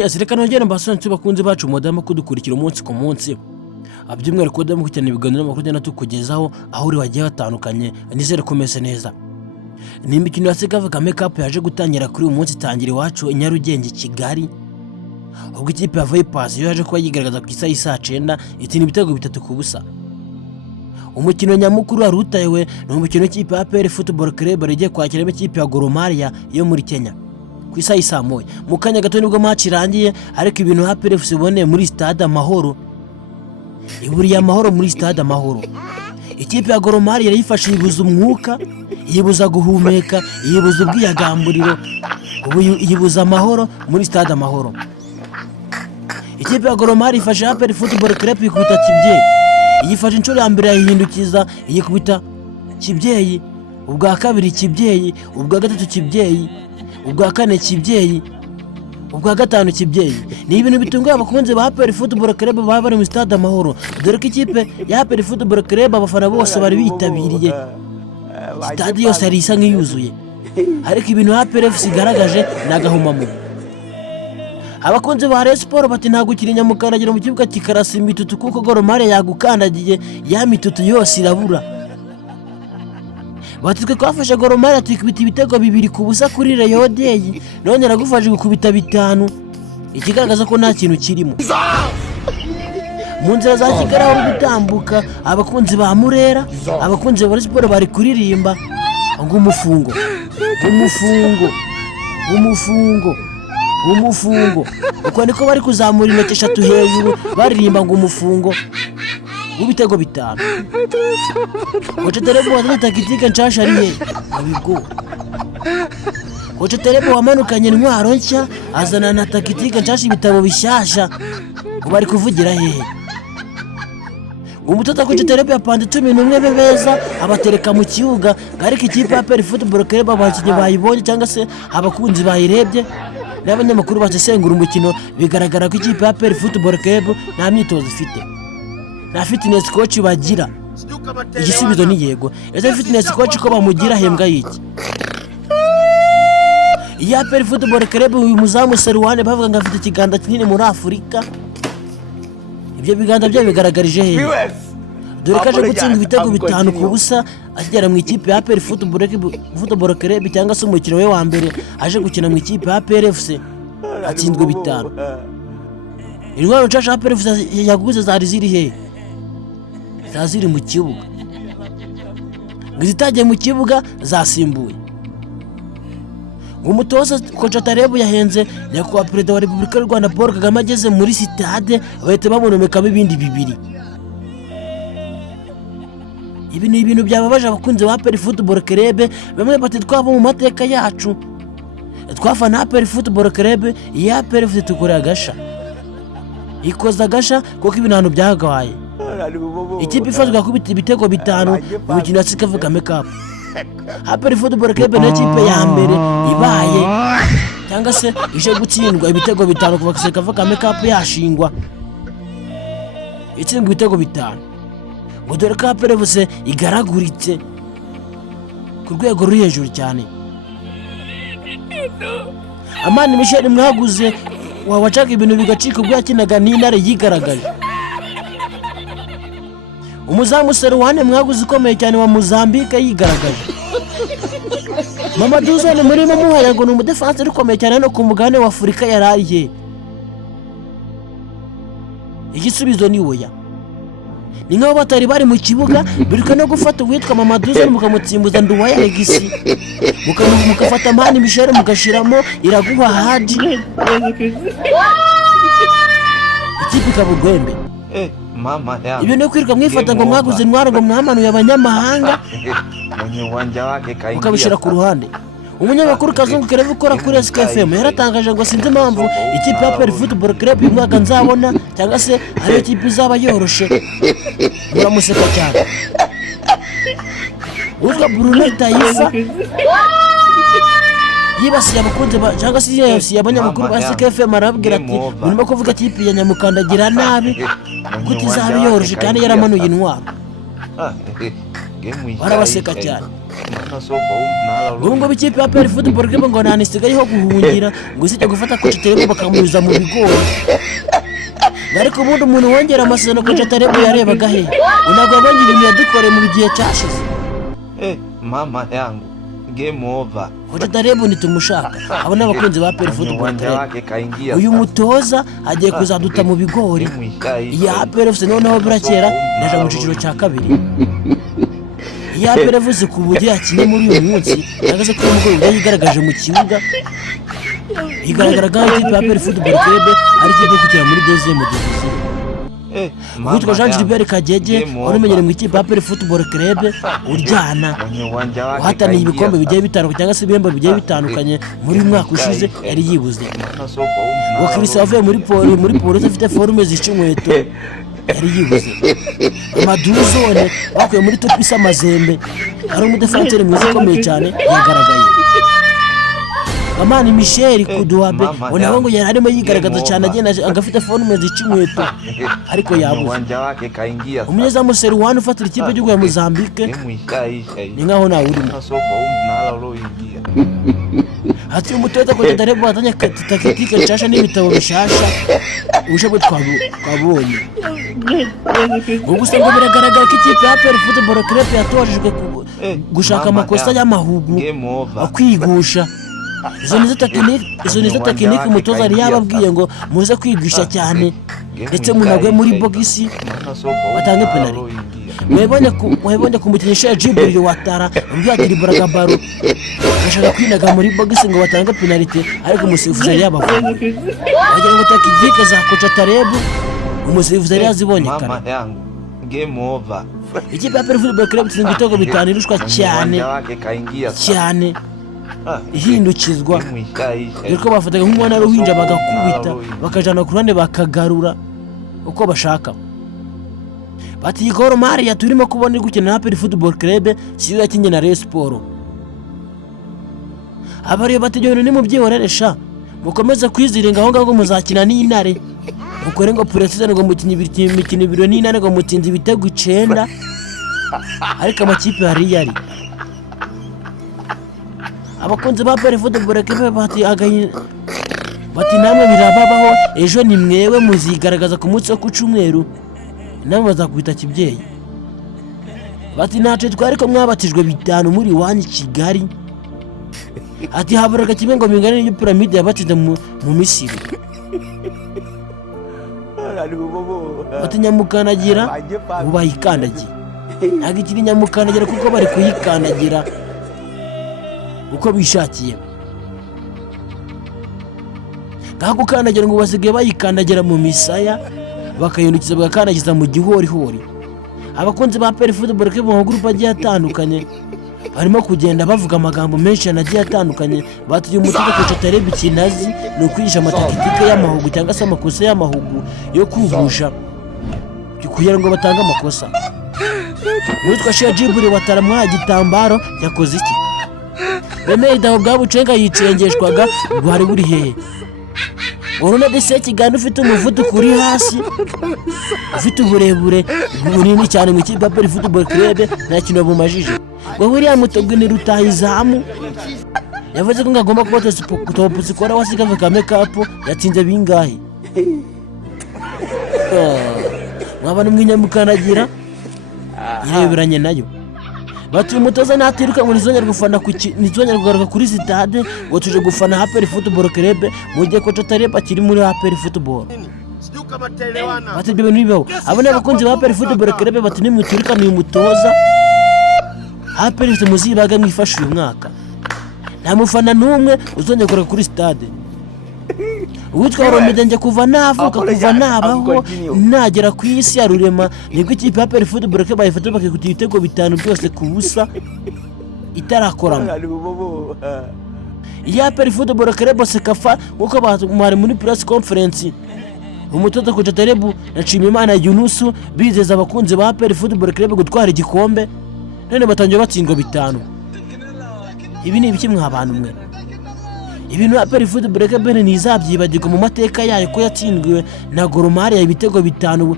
Reka nongere mbasonse bakunze bacu modama kudukurikira umunsi ku munsi. Abyumwe ko dama kucyana ibiganiro makuru cyane tukugezaho aho uri wagiye batandukanye nizere kumeze neza. Ni imikino ya Sekafa Kagame Cup yaje gutangira kuri uyu munsi tangira iwacu Nyarugenge Kigali. Ubwo ikipe ya Vipers yaje kuba yigaragaza ku isaha isa 9 itini ibitego 3-0. Umukino nyamukuru warutayewe ni umukino w'ikipe ya APR Football Club rigiye kwakira ikipe ya Gor Mahia yo muri Kenya. Ku isaha isa 1 mu kanya gato nibwo match irangiye ariko ibintu APR FC ibone muri stade Amahoro. Iburi ya Mahoro muri stade Amahoro. Ikipe ya Gor Mahia yifashe ibuza umwuka, yibuza guhumeka, yibuza ubwiyagamburiro, ubu yibuza Amahoro muri stade Amahoro. Ikipe ya Gor Mahia ifashe APR Football Club ikubita Kibyeyi. Yifashe inshuro ya mbere yahindukiza yikubita Kibyeyi, ubwa kabiri Kibyeyi, ubwa gatatu Kibyeyi, ubwa kane Kibyeyi, ubwa gatanu Kibyeyi. Ni ibintu bitunguye abakunzi ba APR Football Club baba bari mu stade Amahoro, dore ko ikipe ya APR Football Club abafana bose bari bitabiriye. Stade yose ari isa nk'iyuzuye, ariko ibintu APR FC igaragaje nagahumamo. Abakunzi ba Rayon Sport bati ntago kirinya mukaragira mu kibuga kikarasa imitutu kuko Gor Mahia yagukandagiye ya mitutu yose irabura. Bati twe twafashe Gor Mahia tukubita ibitego 2-0 kuri Rayon Day, none yaragufashe gukubita 5, ikigaragaza ko nta kintu kirimo. Mu nzira za Kigali aho gutambuka abakunzi ba Murera, abakunzi ba Rayon Sport bari kuririmba ngo umufungo uko niko bari kuzamura intoki 3 hejuru baririmba ngo umufungo w'ibitego 5. Kocha Terebo wazanye takitike nshasha ariye abigo. Kocha Terebo wamanukanye intwaro nshya azana na takitike nshasha ibitabo bishyashya bari kuvugira hehe. Umutota Kocha Terebo yapande 11 bebeza abatereka mu kibuga ariko ikipe ya APR Football Club abakinnyi bayibonye cyangwa se abakunzi bayirebye n'abanyamakuru basesengura umukino bigaragara ko ikipe ya APR Football Club nta myitozo ifite, nta fitness coach bagira. Igisubizo ni yego, ese fitness coach ko bamugira hembwa yiki? Ya APR Football Club uyu muzamu Serwane bavuga ngo afite ikiganda kinini muri Afurika. Ibyo biganda byo bigaragarije hehe? Dore kaje gutsinda ibitego 5-0 agera mu ikipe ya APR Football Club cyangwa se umukino we wa mbere aje gukina mu ikipe ya APR FC atsinzwe 5. Intwaro nshasha APR FC yaguze zari ziri hehe? Zaziri mu kibuga. Ngizitaje mu kibuga zasimbuye. Umutoza Kocha Terebo yahenze nyakubahwa Perezida wa Repubulika y'u Rwanda Paul Kagame ageze muri stade bahita babonomekamo ibindi 2. Ibi ni ibintu byababaje abakunzi ba APR Football Club, bamwe bati twabo mu mateka yacu twafana APR Football Club, ya APR FC tukora gasha ikoza gasha kuko ibintu byagawaye. Ikipe ifazwa kubita ibitego 5 mu mikino ya Sekafa Kagame Cup. APR Football Club na ikipe ya mbere ibaye cyangwa se ije gutsindwa ibitego 5 kuva Sekafa Kagame Cup yashingwa, itsindwa ibitego 5. Dore ko APR FC igaraguritse ku rwego ruri hejuru cyane. Amani Michel mwaguze wawacaga ibintu bigacika ubwo yakinaga n'intare yigaragaje. Umuzamu Serwane mwaguze ukomeye cyane wa Mozambique yigaragaje. Mama Duzone murimo muhaya ngo n'umudefense ukomeye cyane no ku mugane wa Afurika yaraye. Igisubizo ni oya. Ni nkaho batari bari mu kibuga biriko no gufata uwitwa Mama Duzone mukamutsimbuza Nduwaye Legisi, mukafata Amani Michel mugashiramo Iraguha Haji, ikipe kaburwembe. Mama ya Ibyo no kwiruka mwifata ngo mwaguze intwaro ngo mwamanuye abanyamahanga mwenye uwanja wake kaingia ukabishira ku ruhande. Umunyamakuru Kazungu Kereve ukora kuri SKFM yaratangaje ngo sinzi impamvu ikipe ya APR Football Club uyu mwaka nzabona cyangwa se ari ikipe izaba yoroshe. Muramuseka cyane. Uzwa Bruno Taifa yibasiye abakunzi cyangwa se yibasiye abanyamakuru ba SKFM arabwira ati urimo kuvuga ikipe ya Nyamukandagira nabi kuti izaba yoroshe kandi yaramanuye intwaro. Barabaseka cyane. Mana soko nala ngo ngo ikipe ya APR Football Club ngo nta nisigaye ho guhungira ngo isijya gufata Coach Tarebo bakamunyuza mu bigori. Ariko ubundi umuntu wongera amasezerano Coach Tarebo yarebaga he? Unago abonye ibintu yadukoreye mu gihe cyashize. Mama yangu game over. Coach Tarebo nitumushaka. Abo n'abakunzi ba APR Football Club. Uyu mutoza agiye kuzaduta mu bigori. Ya APR FC noneho birakera naje mu ciciro cya kabiri. Ya APR FC ku buryo yakinye muri uyu munsi yagaze ko umugore yigaragaje mu kibuga. Igaragara kandi ikipe ya APR Football Club ari ikipe kugera muri deuxième division. Witwa Jean Gilbert Kagege wamenyere mu ikipe ya APR Football Club uryana uhataniye ibikombe bigiye bitandukanye cyangwa se ibihembo bigiye bitandukanye muri mwaka ushize yari yibuze. Wakirisa wavuye muri polisi afite forume zica inkweto yari yibuze. Amaduzone bakuye muri Topisa Mazembe ari umudefanseri mwiza ukomeye cyane yagaragaye. Amani Michel Kuduwabe unaho ngo yari arimo yigaragaza cyane agenda agafite forume zica inkweto ariko yabuze. Umunyezamu Seruwan ufatira ikipe y'u Mozambique ni nkaho nawe urimo. Ati umutoza Coach Tarebo atanya takitike nshasha n'ibitabo bishasha ubushobo twabonye. Gusa ngo biragaragara ko ikipe ya APR Football Club yatojejwe gushaka amakosa y'amahugu akwigusha. Izo nizo tekinike umutoza yari yababwiye ngo muze kwigisha cyane ndetse munagwe muri bogisi batange penalty. Mwebonye kumukinisha Djibril Watara umbya ati liberaga baro ashaka kwinaga muri bogisi ngo batange penalty ariko umusifuzi yari yabavuye. Wagira ngo takitike za Coach Tarebo umusifuzi yari yazibonye kare. Game over. Ikipe ya APR Football Club itsinze ibitego bitanu irushwa cyane ihindukizwa ariko bafataga nk'umwana w'uruhinja bagakubita bakajana ku ruhande bakagarura uko bashaka. Bati Gor Mahia turimo kubona iri gukina na APR Football Club siyo yakinye na Rayon Sport. Abari bategera ni mu byihoreresha mukomeza kwiziringa aho ngaho muzakina n'Intare mukore ngo president ngo mukinyi imikino ibiro n'Intare ngo mutinze ibitego 9 ariko amakipe hari yari abakunzi ba APR Football Club bati namwe birababaho ejo ni mwewe muzigaragaza ku munsi wo ku cyumweru namwe bazakubita kibyeyi. Bati nace twari ko mwabatijwe bitanu muri wanyu Kigali. Ati haburaga kimwe ngo mingane n'iyo pyramide yabatije mu Misiri. Bati nyamukanagira ubayikandagiye ntabwo ikiri nyamukanagira kuko bari kuyikandagira uko bishakiye. Kako kandagira ngo basigaye bayikandagira mu misaya bakayundukiza bagakandagiza mu gihorihori. Abakunzi ba APR Football Club mu groupe agiye atandukanye barimo kugenda bavuga amagambo menshi anagiye atandukanye. Batuye umutoza Coach Tarebo ikinazi no kwigisha amatakitike y'amahugu cyangwa se amakosa y'amahugu yo kwigusha kugira ngo batange amakosa. Witwa Djibril Watara mwa gitambaro yakoze iki? Bemeye daho bwabucenga yicengeshwaga bwari buri hehe? Uruna dese kiganda ufite umuvuduko uri hasi ufite uburebure bunini cyane mu kipe ya APR Football Club nta kintu bumajije. Ngo William Mutogwini rutahizamu yavuze ko ngagomba kuba top scorer wasiga veka makeup yatsinze bingahe? Mwabana mwinyamukanagira ireberanye nayo. Bati umutoza natiruka ngo nizongera gufana nizongera kugaruka kuri stade ngo tuje gufana APR Football Club mu gihe Coach Tarebo akiri muri APR Football. Bati ibyo bintu bibaho. Abone abakunzi ba APR Football Club bati nimwiturika ni umutoza APR muzibaga mwifasha uyu mwaka nta mufana n'umwe uzongera kugaruka kuri stade. Uwitwa Romidenge kuva navuka kuva nabaho nagera ku isi ya rurema nibwo ikipe ya APR Football Club bayifata bakikutira ibitego 5 byose ku busa itarakoramo. Ya APR Football Club sekafa uko bari muri press conference umutoza Coach Tarebo na Nshimiyimana Yunusu bizeza abakunzi ba APR Football Club gutwara igikombe none batangiye batsindwa 5. Ibi ni ibiki mwabantu mwe? Ibintu APR Football Club ntizabyibagirwa mu mateka yayo ko yatsindwe na Gor Mahia ibitego 5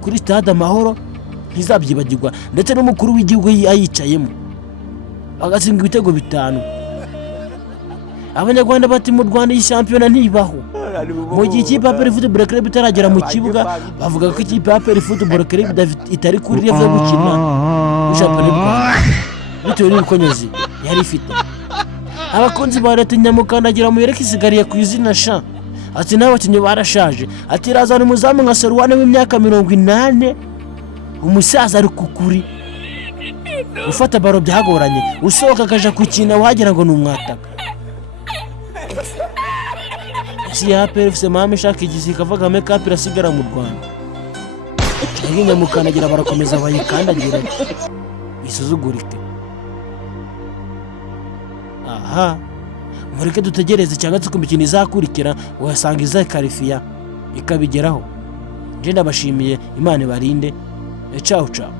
kuri stade Amahoro ntizabyibagirwa ndetse n'umukuru w'igihugu ayicayemo. bagatsinda ibitego 5. Abanyarwanda bati mu Rwanda iyi shampiyona ntibaho. Mu gihe ikipe ya APR Football Club itaragera mu kibuga bavuga ko ikipe ya APR Football Club itari kuri level yo gukina muri shampiyona y'u Rwanda bitewe n'ibikonyozi yari ifite. Abakunzi ba Leta Nyamukandagira muyereke isigariye ku izina sha. Ati n'abakinnyi barashaje. Ati razana umuzamu nka Serwane w'imyaka 80, umusaza ari kukuri ufata baro byagoranye, usohoka akaja kukina wagira ngo ni umwataka. Si ya APR FC mama ishaka igisi kavuga make up irasigara mu Rwanda. Cyangwa Nyamukandagira barakomeza bayikandagira isuzugurike. Aha, mureke dutegereze cyangwa se kumikino izakurikira uhasanga izakarifiya ikabigeraho. Je ndabashimiye, Imana ibarinde. Ciao ciao.